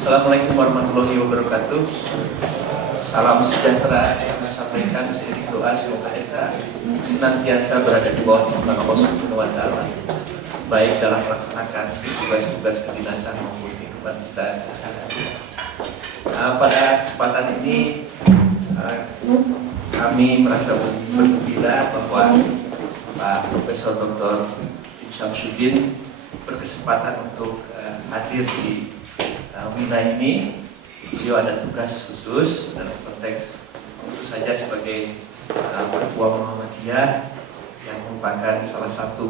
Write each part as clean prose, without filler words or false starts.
Assalamualaikum warahmatullahi wabarakatuh. Salam sejahtera yang saya sampaikan, seiring doa semoga kita senantiasa berada di bawah naungan Allah Subhanahu wa Ta'ala, baik dalam melaksanakan tugas-tugas kedinasan maupun kehidupan kita sehari-hari. Pada kesempatan ini kami merasa bergembira bahwa Pak Profesor Dr. Syamsuddin berkesempatan untuk hadir di Wina ini. Beliau ada tugas khusus dalam konteks tentu saja sebagai Ketua Muhammadiyah yang merupakan salah satu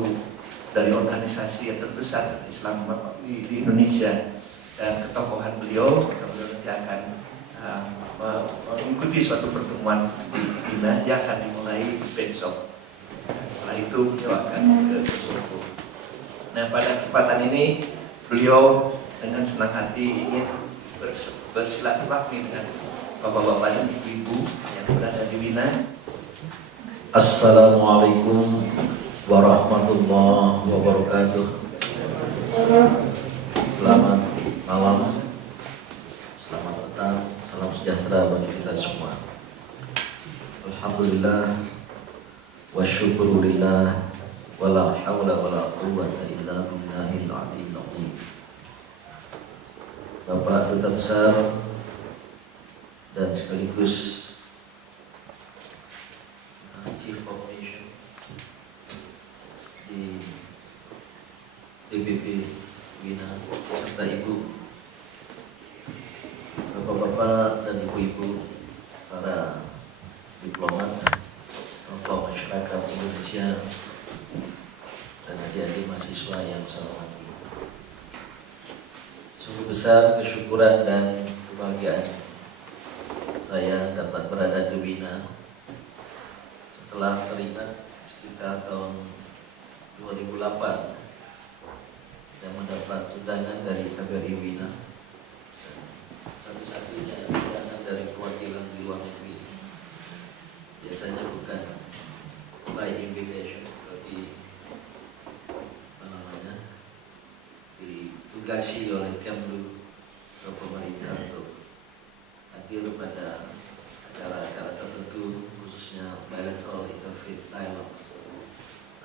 dari organisasi yang terbesar Islam di Indonesia, dan ketokohan beliau nanti akan mengikuti suatu pertemuan di Wina yang akan dimulai besok. Setelah itu beliau akan ke Kosovo. Nah, pada kesempatan ini beliau dengan senang hati ingin bersilaturahmi dengan bapak-bapak dan ibu-ibu yang berada di Wina. Assalamualaikum warahmatullahi wabarakatuh. Selamat malam, selamat petang, salam sejahtera bagi kita semua. Alhamdulillah wa syukurillah wa la hawla wa la quwwata illa billahil aliyyil azim. Bapak Duta Besar dan sekaligus Chief of Mission di DPP Wina, serta Ibu, Bapak-bapak dan Ibu-ibu, para diplomat, tokoh masyarakat Indonesia, dan adik-adik mahasiswa yang saya hormati. Sungguh besar kesyukuran dan kebahagiaan saya dapat berada di Wina setelah teringat sekitar tahun 2008 saya mendapat undangan dari KBRI Wina, satu-satunya undangan dari perwakilan di luar negeri. Biasanya bukan by invitation, tapi ditugasi oleh Kemlu ke pemerintah untuk hadir pada acara-acara tertentu, khususnya bilateral interfaith dialogue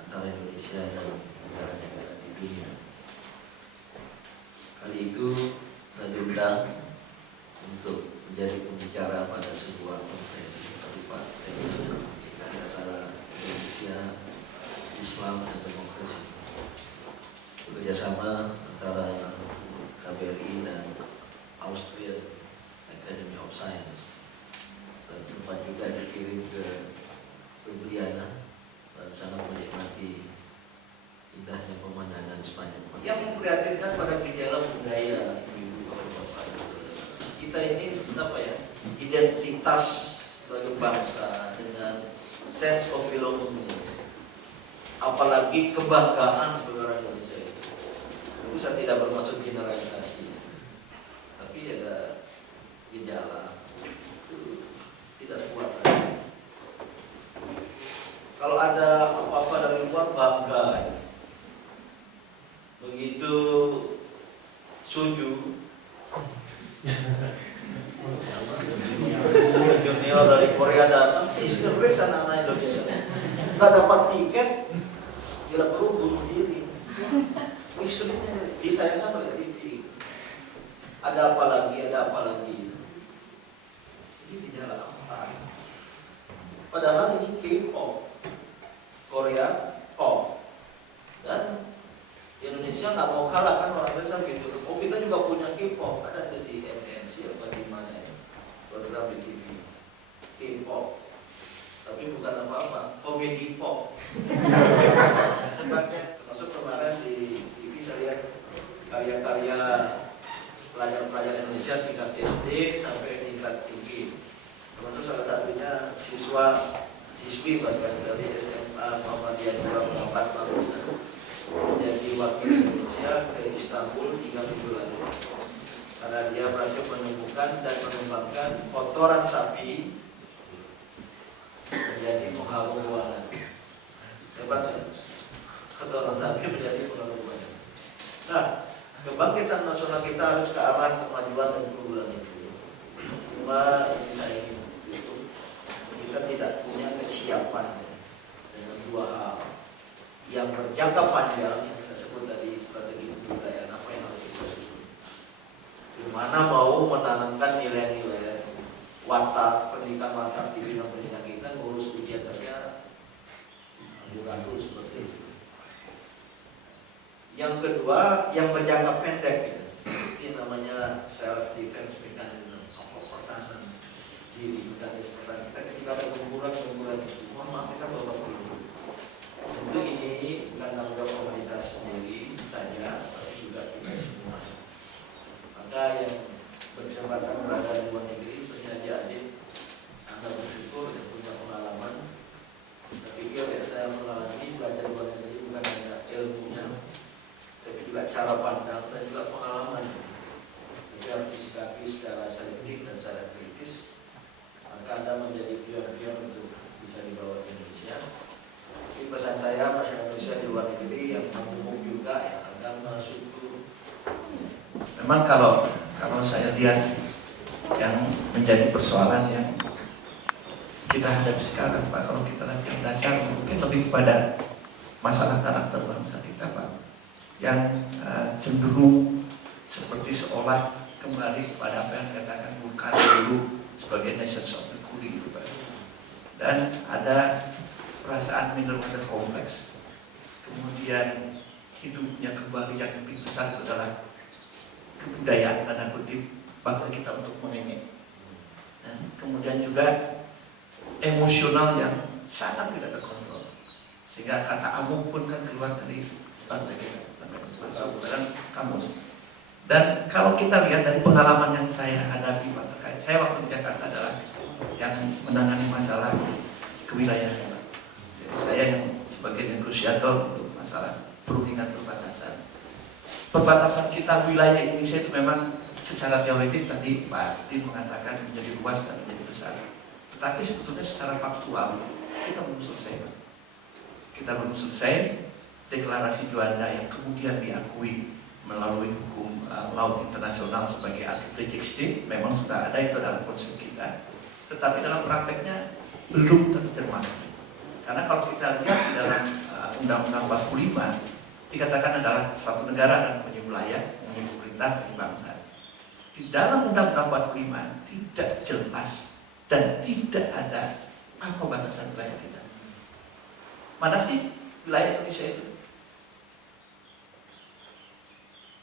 antara Indonesia dan negara-negara di dunia. Kali itu saya diundang untuk menjadi pembicara pada sebuah konferensi berupa tema acara Indonesia, Islam dan Demokrasi, bekerjasama antara KBRI dan Austrian Academy of Science, dan sempat juga dikirim ke Ljubljana dan sangat menikmati indahnya pemandangan sepanjang yang memprihatinkan pada gejala budaya ibu-ibu bapak. Kita ini apa ya, identitas sebagai bangsa dengan sense of belonging, apalagi kebanggaan sebagai orang Indonesia. Itu saya tidak bermaksud generalisasi, tapi ada gejala itu tidak kuat. Kalau ada apa-apa dari luar bangga, begitu suju junior dari Korea datang, istirahat anak-anak Indonesia nggak dapat tiket, gila perlu bunuh diri. Istrinya ditayangkan oleh TV. Ada apa lagi? Ada apa lagi? Ini gejala apa? Padahal ini K-pop, Korea pop, dan Indonesia nggak mau kalah kan, orang Indonesia gitu. Oh, kita juga punya K-pop, ada di MNC apa di mana ya, program di TV K-pop, tapi bukan apa-apa, komedi pop. Sebabnya termasuk kemarin di saya lihat karya-karya pelajar-pelajar Indonesia tingkat SD sampai tingkat tinggi, termasuk salah satunya siswi bagian dari SMA Muhammadiyah 24 Maluku menjadi wakil Indonesia ke Istanbul 3 minggu lalu, karena dia berhasil menemukan dan mengembangkan kotoran sapi menjadi pengharum ruangan. Hebat, kotoran sapi menjadi pengharum ruangan. Nah, kebangkitan nasional kita harus ke arah kemajuan dan keunggulan itu. Cuma ini saya ingin itu kita tidak punya kesiapan dengan dua hal yang berjangka panjang yang saya sebut tadi, strategi kebudayaan apa yang harus kita susun. Di mana mau menanamkan nilai-nilai watak, pendidikan watak di bidang pendidikan kita, ngurus ujian saja amburadul seperti itu. Yang kedua, yang berjangka pendek, ini namanya self defense mechanism, atau pertahanan diri, mekanisme pertahanan kita ketika ada gemburan itu. Mohon maaf, kita bawa dulu. Tentu ini bukan tanggung jawab komunitas sendiri saja, tapi juga kita semua. Maka yang berkesempatan berada di luar negeri, misalnya adik-adik, Anda bersyukur dan punya pengalaman. Saya pikir ya, saya mengalami belajar di luar negeri bukan hanya ilmunya, tapi juga cara pandang dan juga pengalaman. Jadi harus disikapi secara selektif dan secara kritis. Maka Anda menjadi pion-pion untuk bisa dibawa ke Indonesia. Jadi pesan saya masyarakat Indonesia di luar negeri yang umum juga, yang agama, suku. Memang kalau saya lihat yang menjadi persoalan yang kita hadapi sekarang, Pak, kalau kita lihat yang dasar mungkin lebih kepada masalah karakter bangsa kita, Pak, yang cenderung seperti seolah kembali kepada apa yang dikatakan Bung Karno dulu sebagai nations of the coolie gitu, Pak. Dan ada perasaan minder-minder kompleks. Kemudian hidupnya kembali yang lebih besar itu adalah kebudayaan tanda kutip bangsa kita untuk mengengek. Dan kemudian juga emosional yang sangat tidak terkontrol. Sehingga kata amuk pun kan keluar dari bangsa kita. Masuk dalam kamus. Dan kalau kita lihat dari pengalaman yang saya hadapi, Pak, terkait saya waktu di Jakarta adalah yang menangani masalah kewilayahan, Pak. Jadi saya yang sebagai negosiator untuk masalah perundingan perbatasan. Perbatasan kita wilayah Indonesia itu memang secara teoritis tadi Pak Din mengatakan menjadi luas dan menjadi besar. Tetapi sebetulnya secara faktual kita belum selesai, Pak. Kita belum selesai. Deklarasi Juanda yang kemudian diakui melalui hukum laut internasional sebagai anti-pledging state memang sudah ada, itu dalam konsep kita, tetapi dalam prakteknya belum tercermat. Karena kalau kita lihat di dalam Undang-Undang 45 dikatakan adalah suatu negara dan punya wilayah, punya pemerintah, punya bangsa. Di dalam Undang-Undang 45 tidak jelas dan tidak ada apa batasan wilayah kita. Mana sih wilayah Indonesia itu?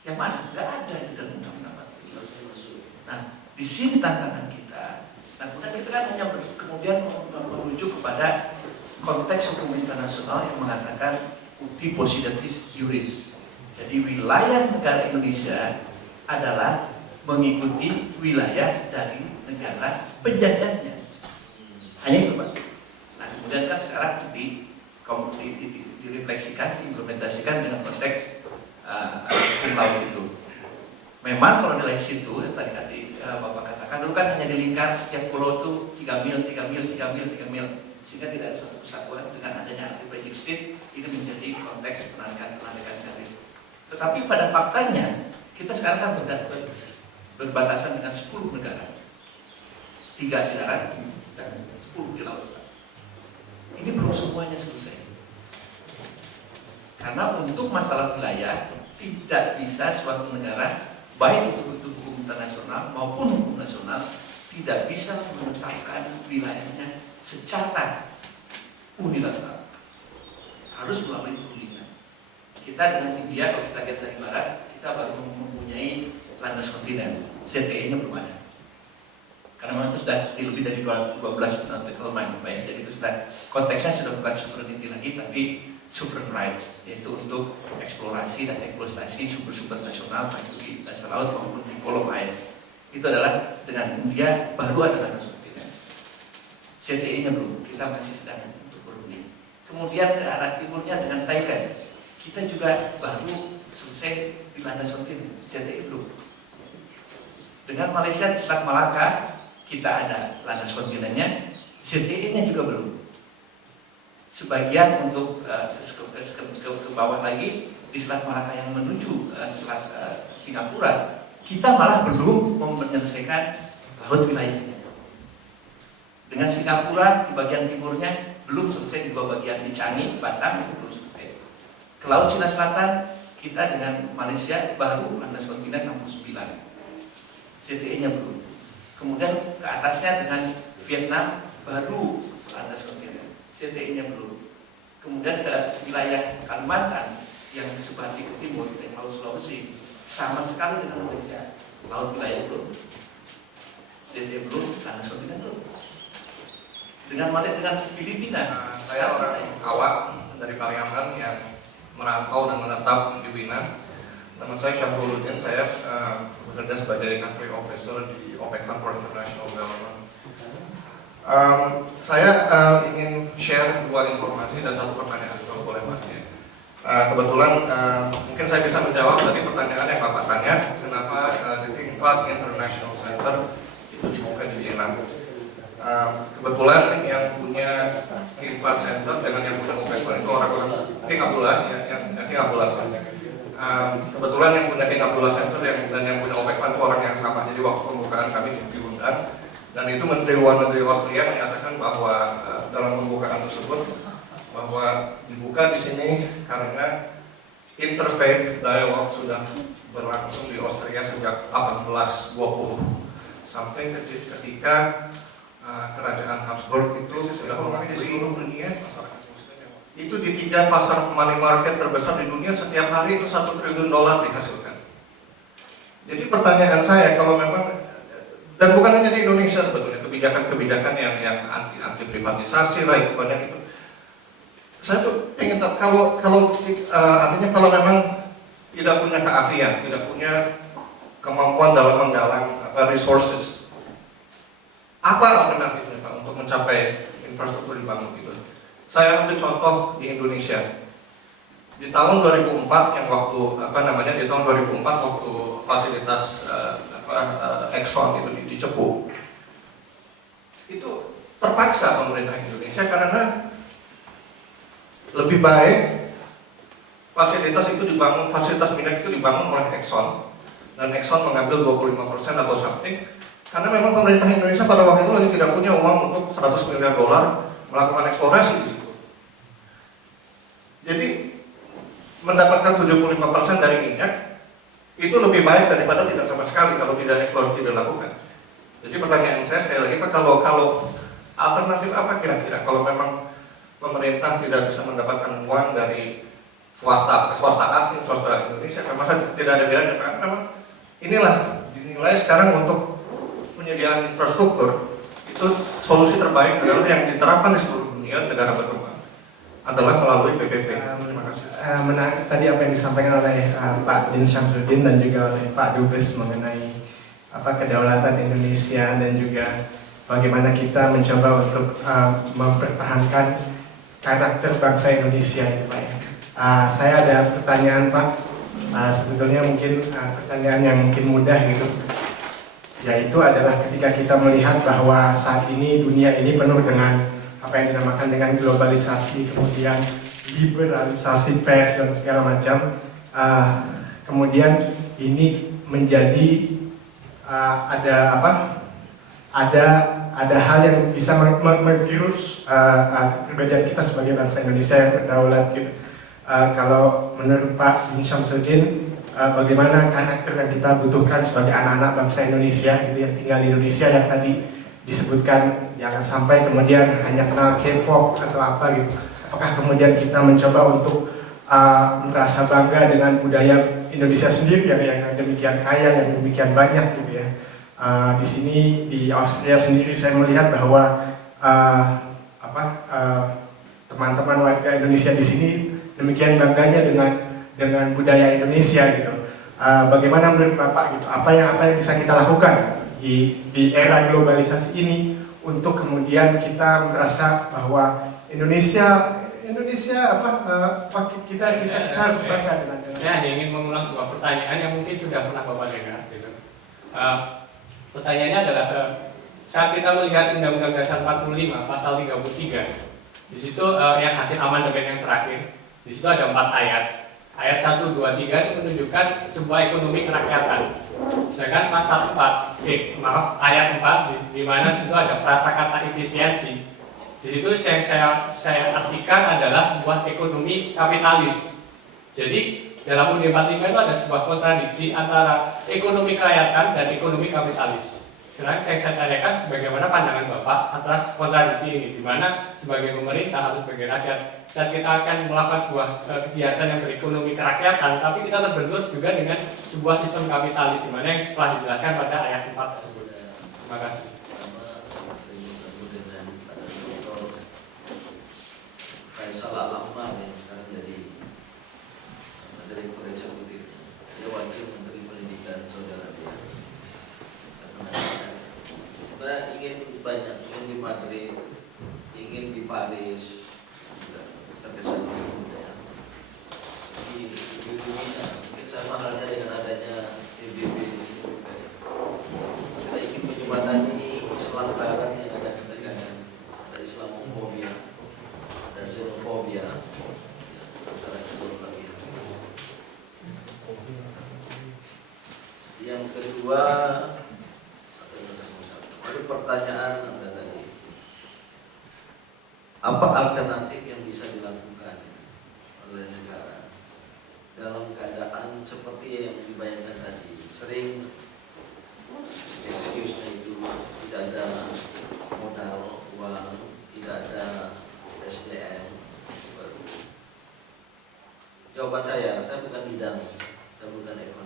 Yang mana? Nggak ada di dalam Undang-Undang 45. Nah, di sini tantangan kita. Nah, kemudian kita kan hanya kemudian merujuk kepada konteks hukum internasional yang mengatakan uti possidetis juris. Jadi wilayah negara Indonesia adalah mengikuti wilayah dari negara penjajahnya. Hanya itu, Pak. Nah, kemudian kan sekarang direfleksikan, diimplementasikan dengan konteks hukum laut itu. Memang kalau nilai situ yang tadi Bapak katakan dulu kan hanya di lingkar setiap pulau itu 3 mil, sehingga tidak ada suatu kesatuan. Dengan adanya anti-pledging state ini menjadi konteks penarikan garis. Tetapi pada faktanya kita sekarang kan berbatasan dengan 10 negara, 3 di darat dan 10 di laut. Ini belum semuanya selesai. Karena untuk masalah wilayah tidak bisa suatu negara, baik itu bentuk hukum internasional maupun hukum nasional, tidak bisa menetapkan wilayahnya secara unilateral. Harus melalui perundingan. Kita dengan India, kalau kita lihat dari barat, kita baru mempunyai landas kontinen, ZTE-nya belum ada. Karena memang itu sudah lebih dari 12 nautical mile, jadi itu sudah konteksnya sudah bukan sovereignty lagi, tapi sovereign rights, yaitu untuk eksplorasi dan eksploitasi sumber-sumber nasional baik itu di dasar laut maupun di kolom air. Itu adalah dengan India baru ada landas kontinen. ZTE-nya belum, kita masih sedang untuk berunding. Kemudian ke arah timurnya dengan Thailand, kita juga baru selesai di landas kontinen, ZTE belum. Dengan Malaysia di Selat Malaka kita ada landas kontinennya, ZTE-nya juga belum. Sebagian untuk ke bawah lagi di Selat Malaka yang menuju Selat Singapura kita malah belum menyelesaikan laut wilayahnya. Dengan Singapura di bagian timurnya belum selesai, di dua bagian di Changi, Batam itu belum selesai. Ke Laut Cina Selatan kita dengan Malaysia baru landas kontinen 69, CTE-nya belum. Kemudian ke atasnya dengan Vietnam baru landas kontinen, CTE-nya belum. Kemudian ke wilayah Kalimantan yang di sebelah ke timur, yang Laut Sulawesi, sama sekali dengan Malaysia, laut wilayah belum, CTE belum, landas kontinen belum. Dengan Filipina, saya orang awak dari Pariaman yang merantau dan menetap di Wina. Nama saya Syahruluddin, saya bekerja sebagai country officer di OPEC Fund for International Development. Saya ingin share dua informasi dan satu pertanyaan kalau boleh Pak. Kebetulan mungkin saya bisa menjawab tadi pertanyaan yang Bapak tanya, kenapa the Tingfat International Center itu dibuka di Vietnam. Kebetulan yang punya Tingfat Center dengan yang punya OPEC Fund itu orang-orang Singapura, yang Singapura. Kebetulan yang punya Singapura Center dan yang punya OPEC Fund itu orang yang sama. Jadi waktu pembukaan kami diundang, dan itu Menteri Luar Negeri Austria menyatakan bahwa dalam pembukaan tersebut bahwa dibuka di sini karena interfaith dialogue sudah berlangsung di Austria sejak 1820 sampai ketika kerajaan Habsburg itu sudah mengakui di seluruh dunia. Itu di 3 pasar money market terbesar di dunia setiap hari itu $1 triliun dihasilkan. Jadi pertanyaan saya, kalau memang, dan bukan hanya di Indonesia sebetulnya, kebijakan-kebijakan yang anti privatisasi lah itu banyak itu. Saya tuh ingin tahu artinya kalau memang tidak punya keahlian, tidak punya kemampuan dalam menggalang resources, apa alternatifnya Pak untuk mencapai infrastruktur dibangun itu? Saya ambil contoh di Indonesia. Di tahun 2004 yang waktu di tahun 2004 waktu fasilitas Exxon itu di Cepu, itu terpaksa pemerintah Indonesia karena lebih baik fasilitas minyak itu dibangun oleh Exxon, dan Exxon mengambil 25% atau something, karena memang pemerintah Indonesia pada waktu itu lagi tidak punya uang untuk $100 miliar melakukan eksplorasi di situ. Jadi mendapatkan 75% dari minyak itu lebih baik daripada tidak sama sekali kalau tidak eksplorasi dilakukan. Jadi pertanyaan saya sekali lagi Pak, kalau alternatif apa kira-kira kalau memang pemerintah tidak bisa mendapatkan uang dari swasta asing, swasta Indonesia, sama saja tidak ada bedanya. Karena memang inilah dinilai sekarang untuk penyediaan infrastruktur itu solusi terbaik adalah yang diterapkan di seluruh dunia negara berkembang adalah melalui PPP. Terima kasih. Menarik tadi apa yang disampaikan oleh Pak Din Syamsuddin dan juga oleh Pak Dubes mengenai kedaulatan Indonesia dan juga bagaimana kita mencoba untuk mempertahankan karakter bangsa Indonesia itu Pak. Saya ada pertanyaan Pak, sebetulnya mungkin pertanyaan yang mungkin mudah gitu, yaitu adalah ketika kita melihat bahwa saat ini dunia ini penuh dengan apa yang dinamakan dengan globalisasi, kemudian liberalisasi pers dan segala macam, kemudian ini menjadi ada hal yang bisa menggerus perbedaan kita sebagai bangsa Indonesia yang berdaulat gitu. Kalau menurut Pak Din Syamsuddin, bagaimana karakter yang kita butuhkan sebagai anak-anak bangsa Indonesia gitu yang tinggal di Indonesia, yang tadi disebutkan jangan sampai kemudian hanya kenal K-pop atau apa gitu. Apakah kemudian kita mencoba untuk merasa bangga dengan budaya Indonesia sendiri yang demikian kaya, yang demikian banyak gitu ya. Di sini di Austria sendiri saya melihat bahwa teman-teman warga Indonesia di sini demikian bangganya dengan budaya Indonesia gitu. Bagaimana menurut Bapak gitu? Apa yang bisa kita lakukan di era globalisasi ini untuk kemudian kita merasa bahwa Indonesia kita harus bangga dengan. Saya ingin mengulang sebuah pertanyaan yang mungkin sudah pernah Bapak dengar gitu. Pertanyaannya adalah saat kita melihat Undang-Undang Dasar 45 pasal 33, di situ yang hasil amandemen yang terakhir, di situ ada 4 ayat. Ayat 1, 2, 3 itu menunjukkan sebuah ekonomi kerakyatan. Sedangkan pasal 4, ayat 4 di mana di situ ada frasa kata efisiensi. Di situ yang saya artikan adalah sebuah ekonomi kapitalis. Jadi dalam UUD 45 itu ada sebuah kontradiksi antara ekonomi kerakyatan dan ekonomi kapitalis. Sekarang saya tanyakan bagaimana pandangan Bapak atas kontradiksi ini, di mana sebagai pemerintah atau sebagai rakyat saat kita akan melakukan sebuah kegiatan yang berekonomi kerakyatan, tapi kita terbentur juga dengan sebuah sistem kapitalis, di mana yang telah dijelaskan pada ayat 4 tersebut. Terima kasih. Faisal Al-Ammar yang sekarang jadi Direktur Eksekutifnya, dia Wakil Menteri Pendidikan Saudi Arabia. Saya ingin banyak, ingin di Madrid, ingin di Paris, terkesan di budaya. Jadi hubungannya mungkin sama halnya dengan adanya PBB di sini juga. Kita ingin menjembatani Islam Barat yang ada di negara, ada Islamofobia, ada xenofobia, antara kedua belah pihak. Yang kedua, ada pertanyaan Anda tadi, apa alternatif yang bisa dilakukan oleh negara dalam keadaan seperti yang dibayangkan tadi? Sering excuse-nya itu tidak ada modal uang, tidak ada SDM baru. Jawaban saya bukan bidang, saya bukan ekonom.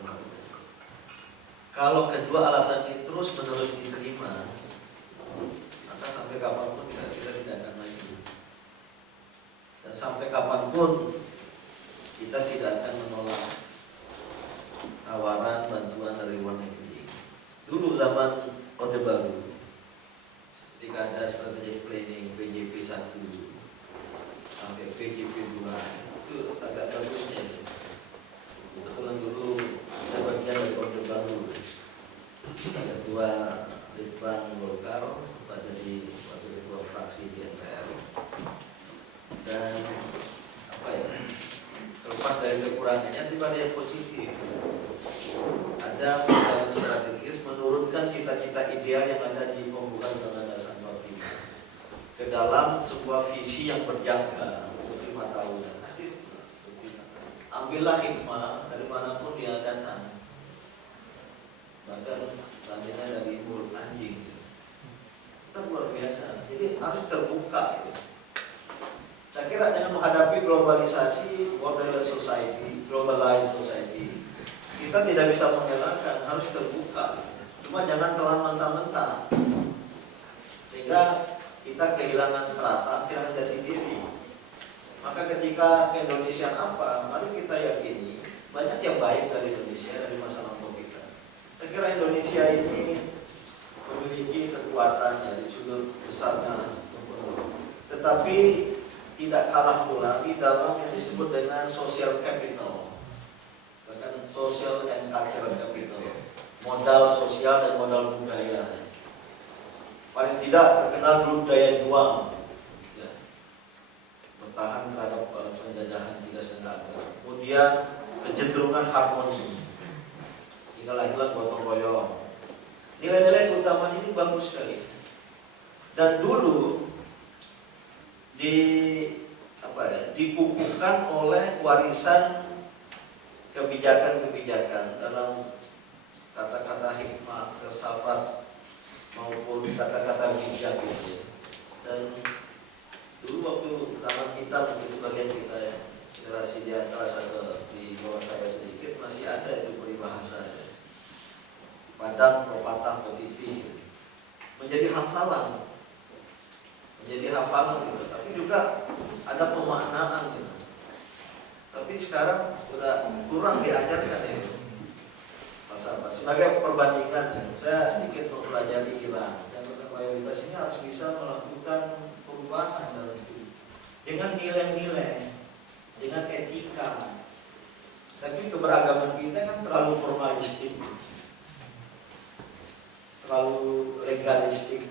Kalau kedua alasan ini terus menerus diterima, maka sampai kapanpun kita tidak akan maju. Dan sampai kapanpun kita tidak akan menolak tawaran bantuan dari luar negeri. Dulu zaman Orde Baru, ketika ada strategic planning PJP 1 sampai PJP 2, itu agak bagusnya. Kebetulan dulu saya bagian dari Orde Baru, ketua Litbang Golkar, pada di waktu ketua fraksi di MPR. Dan terlepas dari kekurangannya, itu ada yang positif. Ada perubahan strategis menurunkan cita-cita ideal yang ada di pembukaan Undang-Undang Dasar 45 ke dalam sebuah visi yang berjangka untuk 5 tahun. Ambillah hikmah dari manapun dia datang, bahkan seandainya dari mulut anjing, itu luar biasa. Jadi harus terbuka. Saya kira dengan menghadapi globalisasi, borderless society, globalized society, kita tidak bisa mengelakkan, harus terbuka. Cuma jangan telan mentah-mentah, sehingga kita kehilangan terata, kehilangan jati diri. Maka ketika Indonesia apa, mari kita yakini banyak yang baik dari Indonesia, dari masa lampau kita. Saya kira Indonesia ini memiliki kekuatan dari sudut besarnya, tetapi tidak kalah pula di dalam yang disebut dengan social capital, bahkan social and cultural capital, modal sosial dan modal budaya. Paling tidak terkenal dulu daya juang, ya, bertahan terhadap penjajahan tindas negara. Kemudian kecenderungan harmoni, hingga lahirlah gotong royong. Nilai-nilai keutamaan ini bagus sekali. Dan dulu dikukuhkan oleh warisan kebijakan-kebijakan dalam kata-kata hikmah, filsafat maupun kata-kata bijak gitu. Dan dulu waktu zaman kita, mungkin sebagian kita ya, generasi di antara di bawah saya sedikit, masih ada itu peribahasa ya. Padang pepatah petiti menjadi hafalan gitu. Tapi juga ada pemaknaan gitu. Tapi sekarang sudah kurang diajarkan ya falsafah. Sebagai perbandingan ya, saya sedikit mempelajari Iran, dan mayoritas ini harus bisa melakukan perubahan dalam hidup dengan nilai-nilai, dengan etika. Tapi keberagaman kita kan terlalu formalistik, terlalu legalistik.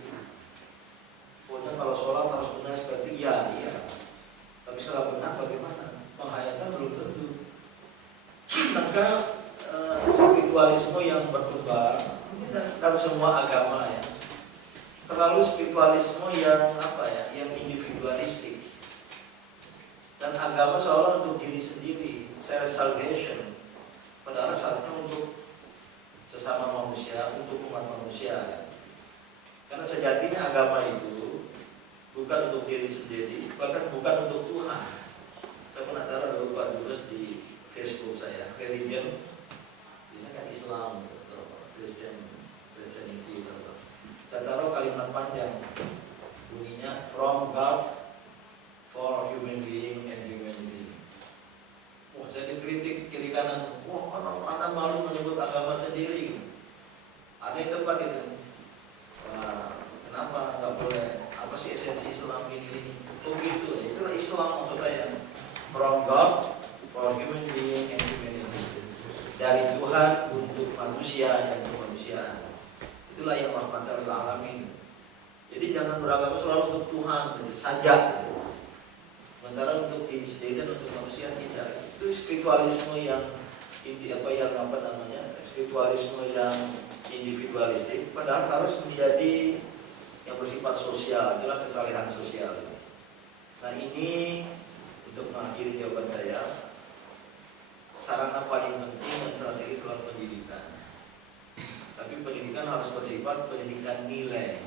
Pokoknya kalau sholat harus benar seperti iya. Tapi setelah benar bagaimana? Penghayatan belum tentu. Maka seperti itu spiritualisme yang berkembang ini dalam semua agama ya. Terlalu spiritualisme yang yang individualistik. Dan agama seolah untuk diri sendiri, self salvation. Padahal seharusnya untuk sesama manusia, untuk umat manusia ya. Karena sejatinya agama itu bukan untuk diri sendiri, bahkan bukan untuk Tuhan. Saya pernah taruh dulu Pak Dubes di Facebook saya, religion, biasanya kan Islam, Christianity, kita taruh kalimat panjang, bunyinya from God for human being and humanity. Wah, saya dikritik kiri kanan, wah anak malu menyebut agama sendiri. Ada yang debat itu, kenapa nggak boleh? Apa sih esensi Islam ini? Oh gitu, itulah Islam maksud saya. From God for human being and humanity. Dari Tuhan untuk manusia dan kemanusiaan. Itulah yang rahmatan lil alamin. Jadi jangan beragama selalu untuk Tuhan saja. Sementara untuk diri sendiri dan untuk manusia tidak. Itu spiritualisme yang spiritualisme yang individualistik. Padahal harus menjadi yang bersifat sosial, itulah kesalehan sosial. Nah ini untuk mengakhiri jawaban saya, sarana paling penting dan strategi selalu pendidikan. Tapi pendidikan harus bersifat pendidikan nilai,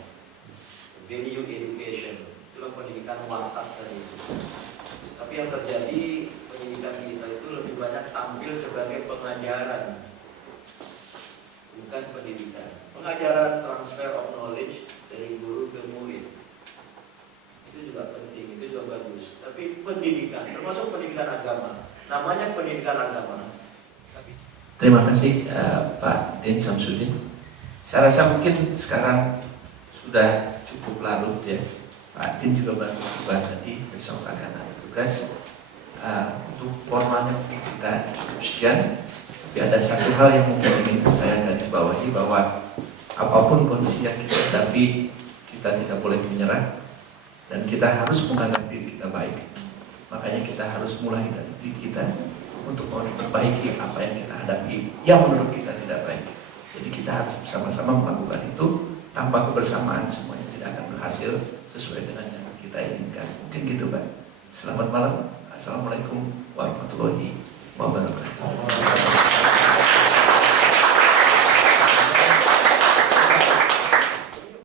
value education, itulah pendidikan watak tadi itu. Tapi yang terjadi pendidikan kita itu lebih banyak tampil sebagai pengajaran, bukan pendidikan. Pengajaran transfer of knowledge dari guru ke murid itu juga penting, itu juga bagus. Tapi pendidikan, termasuk pendidikan agama, namanya pendidikan agama. Terima kasih Pak Din Samsudin. Saya rasa mungkin sekarang sudah cukup larut ya. Pak Din juga baru tiba tadi, besok akan ada tugas. Untuk formalnya mungkin kita cukup sekian. Tapi ada satu hal yang mungkin ingin saya garis bawahi, bahwa apapun kondisi yang kita hadapi, kita tidak boleh menyerah dan kita harus menganggap diri kita baik. Makanya kita harus mulai dari diri kita untuk memperbaiki apa yang kita hadapi yang menurut kita tidak baik. Jadi kita harus bersama-sama melakukan itu. Tanpa kebersamaan semuanya tidak akan berhasil sesuai dengan yang kita inginkan. Mungkin gitu Pak. Selamat malam. Assalamualaikum warahmatullahi wabarakatuh.